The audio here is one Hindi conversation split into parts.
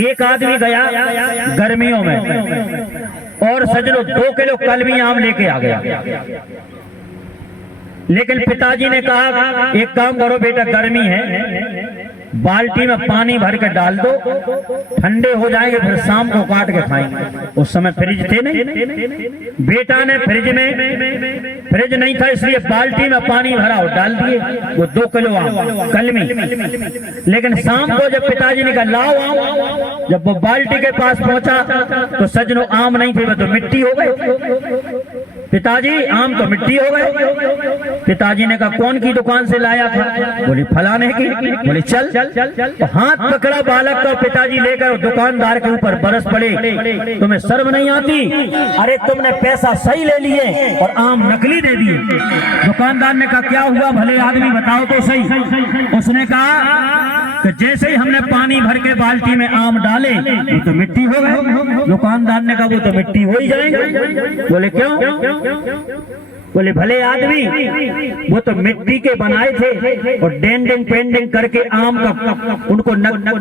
एक आदमी गया गर्मियों में और सजनों 2 किलो कलमी आम लेके आ गया। लेकिन पिताजी ने कहा एक काम करो बेटा, गर्मी है, बाल्टी में पानी भर के डाल दो, ठंडे हो जाएंगे, फिर शाम को काट के खाएंगे। उस समय फ्रिज थे नहीं। बेटा ने फ्रिज नहीं था, इसलिए बाल्टी में पानी भरा और डाल दिए वो 2 किलो आम कलमी। लेकिन शाम को जब पिताजी ने कहा लाओ आम, जब वो बाल्टी के पास पहुंचा तो सजनों आम नहीं थे, वो तो मिट्टी हो गए। पिताजी आम तो मिट्टी हो गए। पिताजी ने कहा कौन की दुकान से लाया था? बोली फलाने की। बोली चल। तो हाथ पकड़ा बालक का, पिताजी लेकर दुकानदार के ऊपर बरस पड़े, तुम्हें शर्म नहीं आती? अरे तुमने पैसा सही ले लिए और आम नकली दे दिए। दुकानदार ने कहा क्या हुआ भले आदमी, बताओ तो सही। उसने कहा कि जैसे ही हमने पानी भर के बाल्टी में आम डाले वो तो मिट्टी हो गए। दुकानदार ने कहा वो तो मिट्टी हो ही जाएंगे। बोले क्यों? बोले भले आदमी, वो तो मिट्टी के बनाए थे और डेंडिंग पेंडिंग करके आम का उनको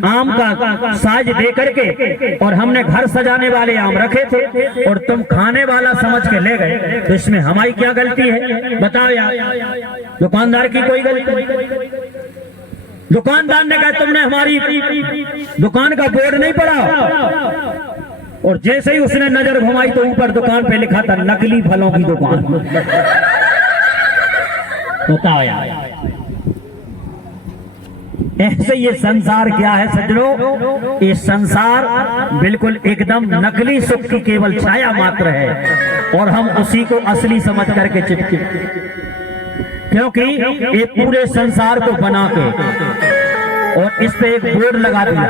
आम का साज दे करके और हमने घर सजाने वाले आम रखे थे और तुम खाने वाला समझ के ले गए, तो इसमें हमारी क्या गलती है बताओ यार? दुकानदार की कोई गलती? दुकानदार ने कहा तुमने हमारी दुकान का बोर्ड नहीं पढ़ा? और जैसे ही उसने नजर घुमाई तो ऊपर दुकान पे लिखा था नकली फलों की दुकान। बताओ यार, ऐसे ये संसार क्या है सज्जनों? ये संसार बिल्कुल एकदम नकली सुख की केवल छाया मात्र है और हम उसी को असली समझ करके चिपके, क्योंकि ये पूरे संसार को बना के और इस पे एक बोर्ड लगा दिया।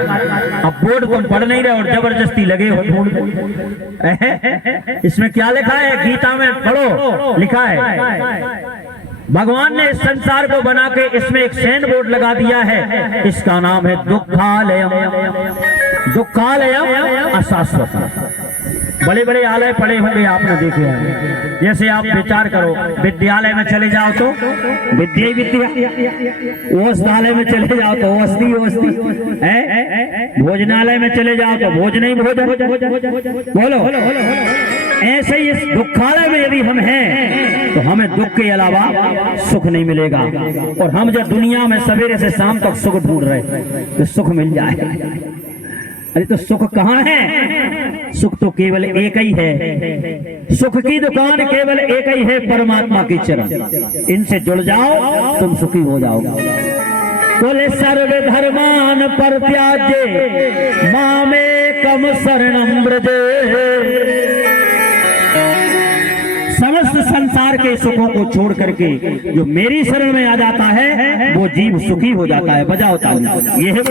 अब बोर्ड तुम पढ़ नहीं रहे और जबरदस्ती लगे हो ढूंढ। इसमें क्या लिखा है? गीता में पढ़ो, लिखा है भगवान ने इस संसार को बना के इसमें एक सैन बोर्ड लगा दिया है, इसका नाम है दुखालयम। दुखालयम अशाश्वत। बड़े बड़े आलय पड़े होंगे आपने देखे हैं। जैसे आप विचार करो, विद्यालय में चले जाओ तो विद्या ही विद्या, औषधालय में चले जाओ तो औषधि औषधि, भोजनालय में चले जाओ तो भोजन ही भोजन। बोलो ऐसे ही इस दुखालय में यदि हम हैं तो हमें दुख के अलावा सुख नहीं मिलेगा। और हम जब दुनिया में सवेरे से शाम तक सुख ढूंढ रहे तो सुख मिल जाए। अरे तो सुख कहाँ है? सुख तो केवल एक ही है। सुख की दुकान केवल एक ही है, परमात्मा की चरण। इनसे जुड़ जाओ तुम सुखी हो जाओगे। बोले सर्व धर्मान परित्याज्य मामेकम शरणं व्रज। समस्त संसार के सुखों को छोड़ करके जो मेरी शरण में आ जाता है वो जीव सुखी हो जाता है। बजाओ ताली। ये है